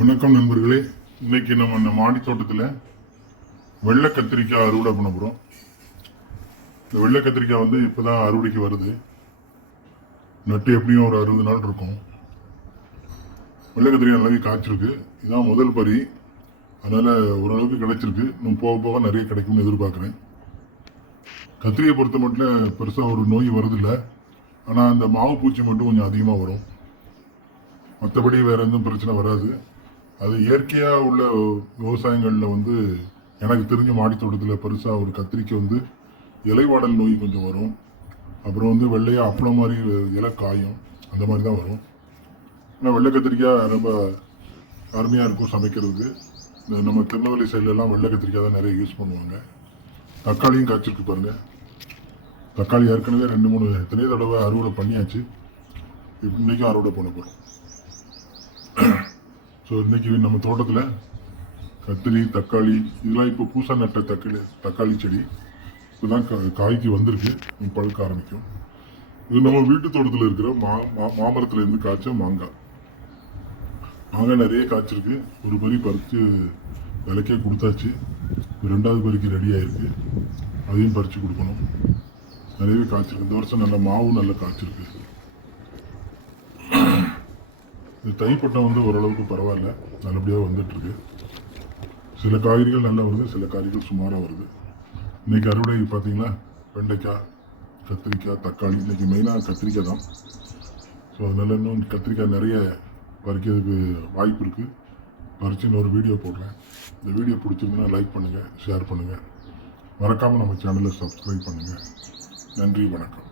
வணக்கம் நண்பர்களே. இன்னைக்கு நம்ம மாடி தோட்டத்தில் வெள்ளை கத்திரிக்காய் அறுவடை பண்ண போகிறோம். இந்த வெள்ளை கத்திரிக்காய் வந்து இப்போதான் அறுவடைக்கு வருது. நட்டு எப்படியும் ஒரு 60 நாள் இருக்கும். வெள்ளை கத்திரிக்காய் நல்லாவே காய்ச்சிருக்கு. இதுதான் முதல் பறி, அதனால் ஓரளவுக்கு கிடைச்சிருக்கு. இன்னும் போக போக நிறைய கிடைக்கும்னு எதிர்பார்க்குறேன். கத்திரியை பொறுத்த மட்டும் பெருசாக ஒரு நோய் வருதில்லை. ஆனால் அந்த மாவு பூச்சி மட்டும் கொஞ்சம் அதிகமாக வரும். மற்றபடி வேறு எதுவும் பிரச்சனை வராது. அது இயற்கையாக உள்ள விவசாயங்களில் வந்து எனக்கு தெரிஞ்ச மாடித்தோட்டத்தில் பெருசாக ஒரு கத்திரிக்காய் வந்து இலைவாடல் நோய் கொஞ்சம் வரும். அப்புறம் வந்து வெள்ளையாக அப்பளம் மாதிரி இலை காயும், அந்த மாதிரி தான் வரும். ஆனால் வெள்ளை கத்திரிக்காய் ரொம்ப அருமையாக இருக்கும் சமைக்கிறதுக்கு. நம்ம திருநெல்வேலி சைட்லலாம் வெள்ளை கத்திரிக்காய் தான் நிறைய யூஸ் பண்ணுவாங்க. தக்காளியும் காய்ச்சிருக்கு பாருங்கள். தக்காளி ஏற்கனவே 2-3 எத்தனையோ தடவை அறுவடை பண்ணியாச்சு. இன்றைக்கும் அறுவடை பண்ண போகிறோம். ஸோ இன்றைக்கி நம்ம தோட்டத்தில் கத்திரி, தக்காளி இதெல்லாம் இப்போ புதுசாக நட்ட தக்காளி செடி இப்போ தான் காய்க்கு வந்திருக்கு. பழுக்க ஆரம்பிக்கும். இது நம்ம வீட்டு தோட்டத்தில் இருக்கிற மாமரத்துலேருந்து காய்ச்ச மாங்காய் நிறைய காய்ச்சிருக்கு. ஒரு பறி பறித்து விலைக்கே கொடுத்தாச்சு. 2வது பறிக்கு ரெடி ஆகிருக்கு. அதையும் பறித்து கொடுக்கணும். நிறையவே காய்ச்சிருக்கு. இந்த வருஷம் நல்ல மாவும் நல்லா காய்ச்சிருக்கு. இந்த தைப்பட்டம் வந்து ஓரளவுக்கு பரவாயில்ல, நல்லபடியாக வந்துட்டுருக்கு. சில காய்கறிகள் நல்லா வருது, சில காய்கறிகள் சுமாராக வருது. இன்றைக்கி அறுவடை பார்த்திங்கன்னா வெண்டைக்காய், கத்திரிக்காய், தக்காளி. இன்றைக்கி மெயினாக கத்திரிக்காய் தான். ஸோ அதனால் இன்னும் கத்திரிக்காய் நிறைய பறிக்கிறதுக்கு வாய்ப்பு இருக்குது. பறித்து இன்னொரு வீடியோ போடுறேன். இந்த வீடியோ பிடிச்சிருந்ததுன்னா லைக் பண்ணுங்கள், ஷேர் பண்ணுங்கள். மறக்காமல் நம்ம சேனலை சப்ஸ்கிரைப் பண்ணுங்கள். நன்றி, வணக்கம்.